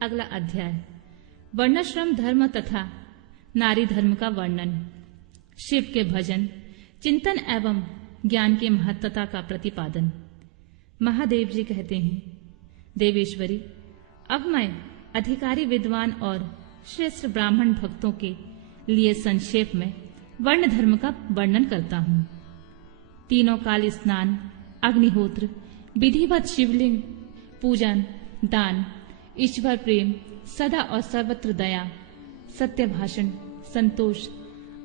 अगला अध्याय वर्णाश्रम धर्म तथा नारी धर्म का वर्णन। शिव के भजन, चिंतन एवं ज्ञान की महत्ता का प्रतिपादन। महादेव जी कहते हैं, देवेश्वरी, अब मैं अधिकारी विद्वान और श्रेष्ठ ब्राह्मण भक्तों के लिए संक्षेप में वर्ण धर्म का वर्णन करता हूँ। तीनों काल स्नान, अग्निहोत्र, विधिवत शिवलिंग पूजन, दान, ईश्वर प्रेम, सदा और सर्वत्र दया, सत्य भाषण, संतोष,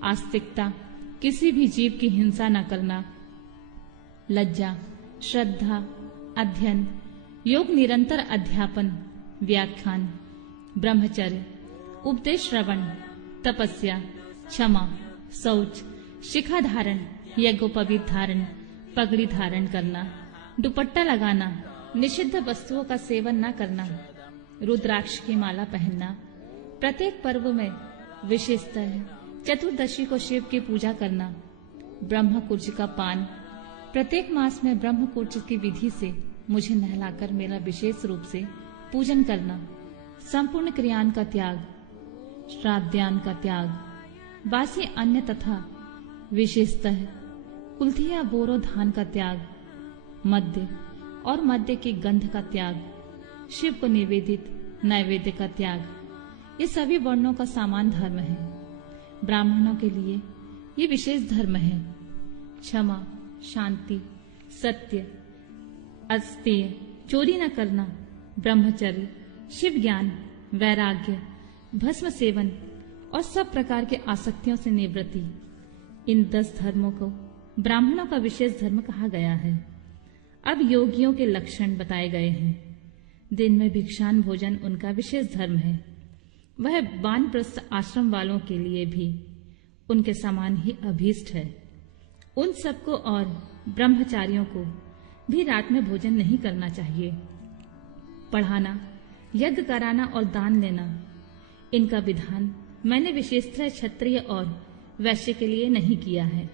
आस्तिकता, किसी भी जीव की हिंसा न करना, लज्जा, श्रद्धा, अध्ययन, योग निरंतर अध्यापन, व्याख्यान, ब्रह्मचर्य, उपदेश श्रवण, तपस्या, क्षमा, शौच, शिखा धारण, यज्ञोपवीत धारण, पगड़ी धारण करना, दुपट्टा लगाना, निषिद्ध वस्तुओं का सेवन न करना, रुद्राक्ष की माला पहनना, प्रत्येक पर्व में विशेषतः चतुर्दशी को शिव की पूजा करना, ब्रह्म कुर्ज का पान, प्रत्येक मास में ब्रह्म कुर्ज की विधि से मुझे नहलाकर मेरा विशेष रूप से पूजन करना, संपूर्ण क्रियान का त्याग, श्राद्धान का त्याग, बासी अन्न तथा विशेषतः कुल्थिया बोरो धान का त्याग, मध्य और मध्य की गंध का त्याग, शिव को निवेदित नैवेद्य का त्याग, ये सभी वर्णों का समान धर्म है। ब्राह्मणों के लिए ये विशेष धर्म है। क्षमा, शांति, सत्य, अस्तेय, चोरी न करना, ब्रह्मचर्य, शिव ज्ञान, वैराग्य, भस्म सेवन और सब प्रकार के आसक्तियों से निवृत्ति, इन 10 धर्मों को ब्राह्मणों का विशेष धर्म कहा गया है। अब योगियों के लक्षण बताए गए हैं। दिन में भिक्षान भोजन उनका विशेष धर्म है। वह वानप्रस्थ आश्रम वालों के लिए भी उनके समान ही अभीष्ट है। उन सबको और ब्रह्मचारियों को भी रात में भोजन नहीं करना चाहिए। पढ़ाना, यज्ञ कराना और दान लेना, इनका विधान मैंने विशेषतः क्षत्रिय और वैश्य के लिए नहीं किया है।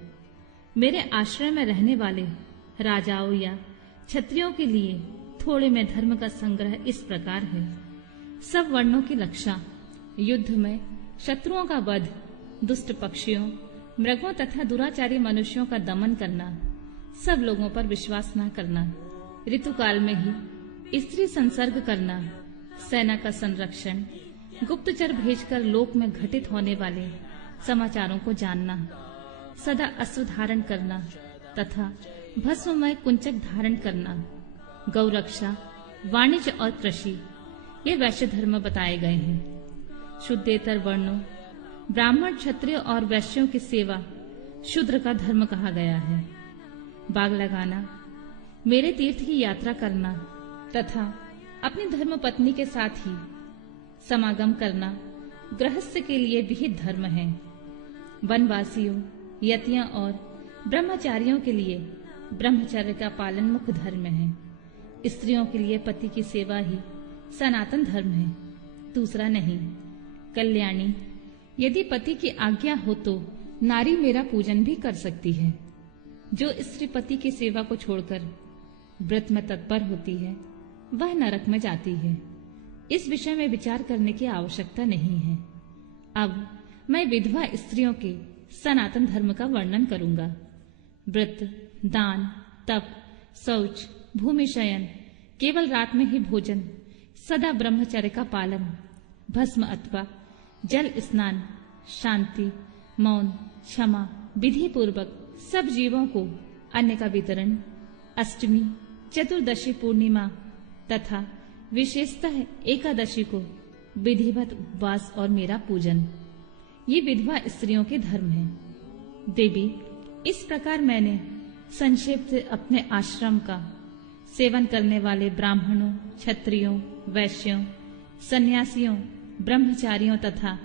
मेरे आश्रय में रहने वाले राजाओं या क्षत्रियों के लिए थोड़े में धर्म का संग्रह इस प्रकार है। सब वर्णों की रक्षा, युद्ध में शत्रुओं का वध, दुष्ट पक्षियों, मृगों तथा दुराचारी मनुष्यों का दमन करना, सब लोगों पर विश्वास न करना, ऋतुकाल में ही स्त्री संसर्ग करना, सेना का संरक्षण, गुप्तचर भेजकर लोक में घटित होने वाले समाचारों को जानना, सदा अस्त्र धारण करना तथा भस्ममय कुंचक धारण करना, गौरक्षा, वाणिज्य और कृषि, ये वैश्य धर्म बताए गए हैं। शुद्धेतर वर्णों, ब्राह्मण, क्षत्रिय और वैश्यों की सेवा शूद्र का धर्म कहा गया है। बाग लगाना, मेरे तीर्थ की यात्रा करना तथा अपनी धर्म पत्नी के साथ ही समागम करना गृहस्थ के लिए विहित धर्म है। वनवासियों, यतियों और ब्रह्मचारियों के लिए ब्रह्मचर्य का पालन मुख्य धर्म है। स्त्रियों के लिए पति की सेवा ही सनातन धर्म है, दूसरा नहीं। कल्याणी, यदि पति की आज्ञा हो तो नारी मेरा पूजन भी कर सकती है। जो स्त्री पति की सेवा को छोड़कर व्रत में तत्पर होती है वह नरक में जाती है। इस विषय में विचार करने की आवश्यकता नहीं है। अब मैं विधवा स्त्रियों के सनातन धर्म का वर्णन करूंगा। व्रत, दान, तप, शौच, भूमि शयन, केवल रात में ही भोजन, सदा ब्रह्मचर्य का पालन, भस्म अथवा जल स्नान, शांति, मौन, क्षमा, विधि पूर्वक सब जीवों को अन्न का वितरण, अष्टमी, चतुर्दशी, पूर्णिमा तथा विशेषतः एकादशी को विधिवत उपवास और मेरा पूजन, ये विधवा स्त्रियों के धर्म है। देवी, इस प्रकार मैंने संक्षेप से अपने आश्रम का सेवन करने वाले ब्राह्मणों, क्षत्रियों, वैश्यों, सन्यासियों, ब्रह्मचारियों तथा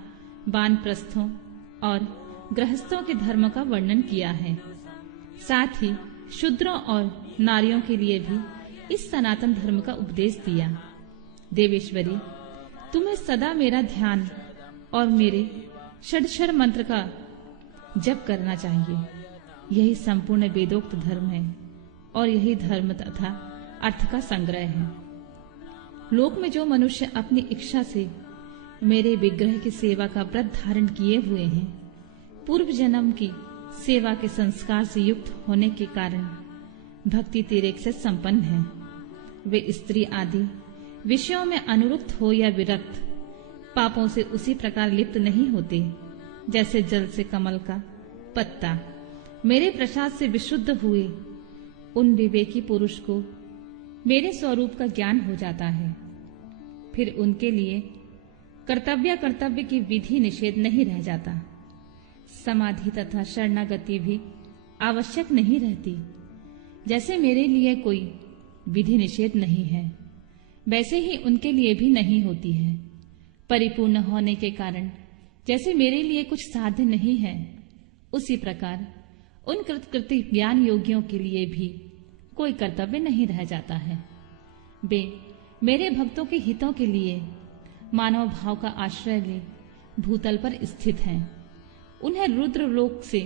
वानप्रस्थों और गृहस्थों के धर्म का वर्णन किया है। साथ ही शूद्रों और नारियों के लिए भी इस सनातन धर्म का उपदेश दिया। देवेश्वरी, तुम्हें सदा मेरा ध्यान और मेरे षडक्षर मंत्र का जप करना चाहिए। यही संपूर्ण वेदोक्त धर्म है और यही धर्म तथा अर्थ का संग्रह है। लोक में जो मनुष्य अपनी इच्छा से मेरे विग्रह की सेवा का व्रत धारण किए हुए हैं, पूर्व जन्म की सेवा के संस्कार से युक्त होने के कारण भक्ति तिरेक से संपन्न हैं, वे स्त्री आदि विषयों में अनुरक्त हो या विरक्त पापों से उसी प्रकार लिप्त नहीं होते जैसे जल से कमल का पत्ता मेरे प्रसाद से विशुद्ध हुए उन विवेकी पुरुष को मेरे स्वरूप का ज्ञान हो जाता है। फिर उनके लिए कर्तव्य की विधि निषेध नहीं रह जाता। समाधि तथा शरणागति भी आवश्यक नहीं रहती। जैसे मेरे लिए कोई विधि निषेध नहीं है, वैसे ही उनके लिए भी नहीं होती है। परिपूर्ण होने के कारण जैसे मेरे लिए कुछ साध्य नहीं है, उसी प्रकार उन कृतकृत्य ज्ञान योगियों के लिए भी कोई कर्तव्य नहीं रह जाता है। वे मेरे भक्तों के हितों के लिए मानव भाव का आश्रय ले भूतल पर स्थित हैं। उन्हें रुद्र लोक से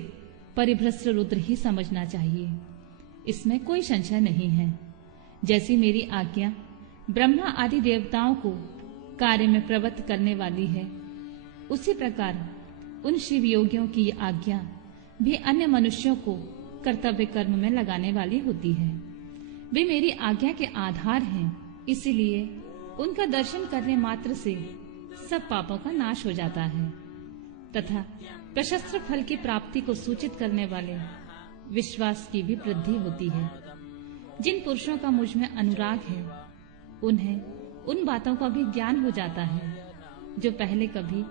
परिभ्रष्ट रुद्र ही समझना चाहिए, इसमें कोई संशय नहीं है। जैसी मेरी आज्ञा ब्रह्मा आदि देवताओं को कार्य में प्रवृत्त करने वाली है, उसी प्रकार उन शिव योगियों की आज्ञा भी अन्य मनुष्यों को कर्तव्य कर्म में लगाने वाली होती है। वे मेरी आज्ञा के आधार हैं, इसीलिए उनका दर्शन करने मात्र से सब पापों का नाश हो जाता है तथा प्रशस्त्र फल की प्राप्ति को सूचित करने वाले विश्वास की भी वृद्धि होती है। जिन पुरुषों का मुझ में अनुराग है, उन्हें उन बातों का भी ज्ञान हो जाता है जो पहले कभी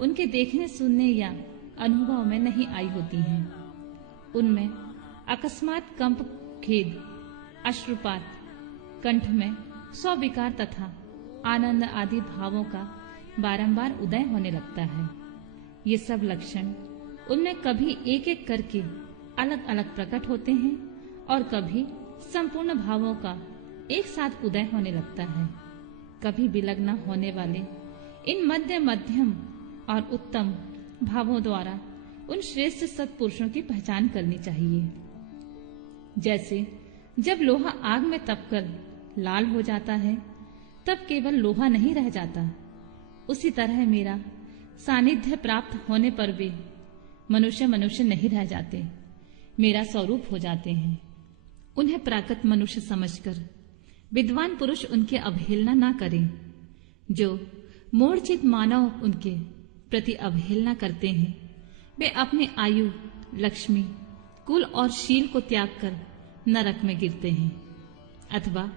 उनके देखने सुनने या अनुभव में नहीं आई होती हैं। उनमें अकस्मात कंप, खेद, अश्रुपात, कंठ में स्विकार तथा आनंद आदि भावों का बारंबार उदय होने लगता है। ये सब लक्षण उनमें कभी एक एक करके अलग अलग प्रकट होते हैं और कभी संपूर्ण भावों का एक साथ उदय होने लगता है। कभी विलग्न होने वाले इन मध्यम और उत्तम भावों द्वारा उन श्रेष्ठ सत्पुरुषों की पहचान करनी चाहिए। जैसे जब लोहा आग में तपकर लाल हो जाता है, तब केवल लोहा नहीं रह जाता, उसी तरह मेरा सानिध्य प्राप्त होने पर वे मनुष्य नहीं रह जाते, मेरा स्वरूप हो जाते हैं। उन्हें प्राकृत मनुष्य समझकर विद्वान पुरुष उनकी अवहेलना ना करें। जो मूढ़चित मानव उनके प्रति अवहेलना करते हैं, वे अपने आयु, लक्ष्मी, कुल और शील को त्याग कर नरक में गिरते हैं। अथवा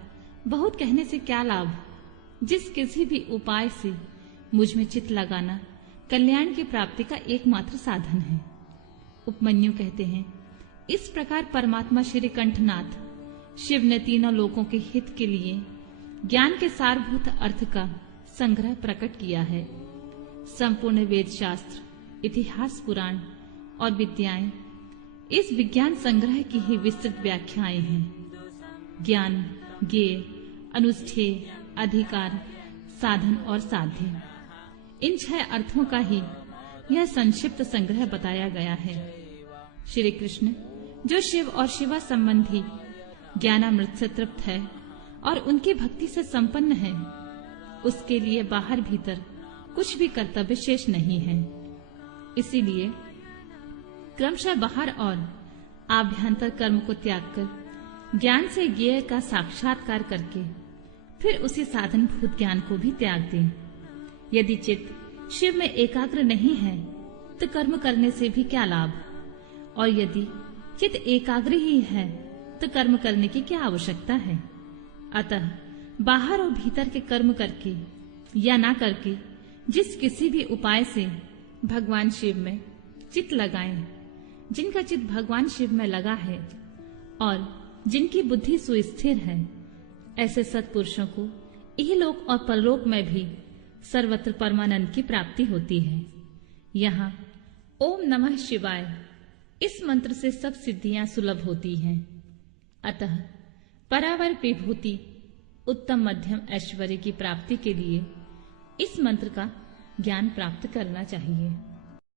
बहुत कहने से क्या लाभ, जिस किसी भी उपाय से मुझ में चित्त लगाना कल्याण की प्राप्ति का एकमात्र साधन है। उपमन्यु कहते हैं, इस प्रकार परमात्मा श्री कंठनाथ शिव ने तीनों लोकों के हित के लिए ज्ञान के सारभूत अर्थ का संग्रह प्रकट किया है। संपूर्ण वेद शास्त्र, इतिहास, पुराण और विद्याएं इस विज्ञान संग्रह की ही विस्तृत व्याख्याएं हैं। ज्ञान, ज्ञेय, अनुष्ठेय, अधिकार, साधन और साध्य, इन 6 अर्थों का ही यह संक्षिप्त संग्रह बताया गया है। श्री कृष्ण जो शिव और शिवा संबंधी ज्ञानामृत से तृप्त है और उनकी भक्ति से संपन्न है, उसके लिए बाहर भीतर कुछ भी कर्तव्य शेष नहीं है। इसीलिए क्रमशः बाहर और आभ्यंतर कर्म को त्याग कर ज्ञान से ज्ञेय का साक्षात्कार करके फिर उसी साधन भूत ज्ञान को भी त्याग दें। यदि चित्त शिव में एकाग्र नहीं है तो कर्म करने से भी क्या लाभ, और यदि चित्त एकाग्र ही है तो कर्म करने की क्या आवश्यकता है। अतः बाहर और भीतर के कर्म करके या ना करके जिस किसी भी उपाय से भगवान शिव में चित्त लगाएं, जिनका चित्त भगवान शिव में लगा है और जिनकी बुद्धि सुस्थिर है, ऐसे सत्पुरुषों को इहलोक और परलोक में भी सर्वत्र परमानंद की प्राप्ति होती है। यहाँ ओम नमः शिवाय इस मंत्र से सब सिद्धियां सुलभ होती हैं। अतः परावर विभूति, उत्तम मध्यम ऐश्वर्य की प्राप्ति के लिए इस मंत्र का ज्ञान प्राप्त करना चाहिए।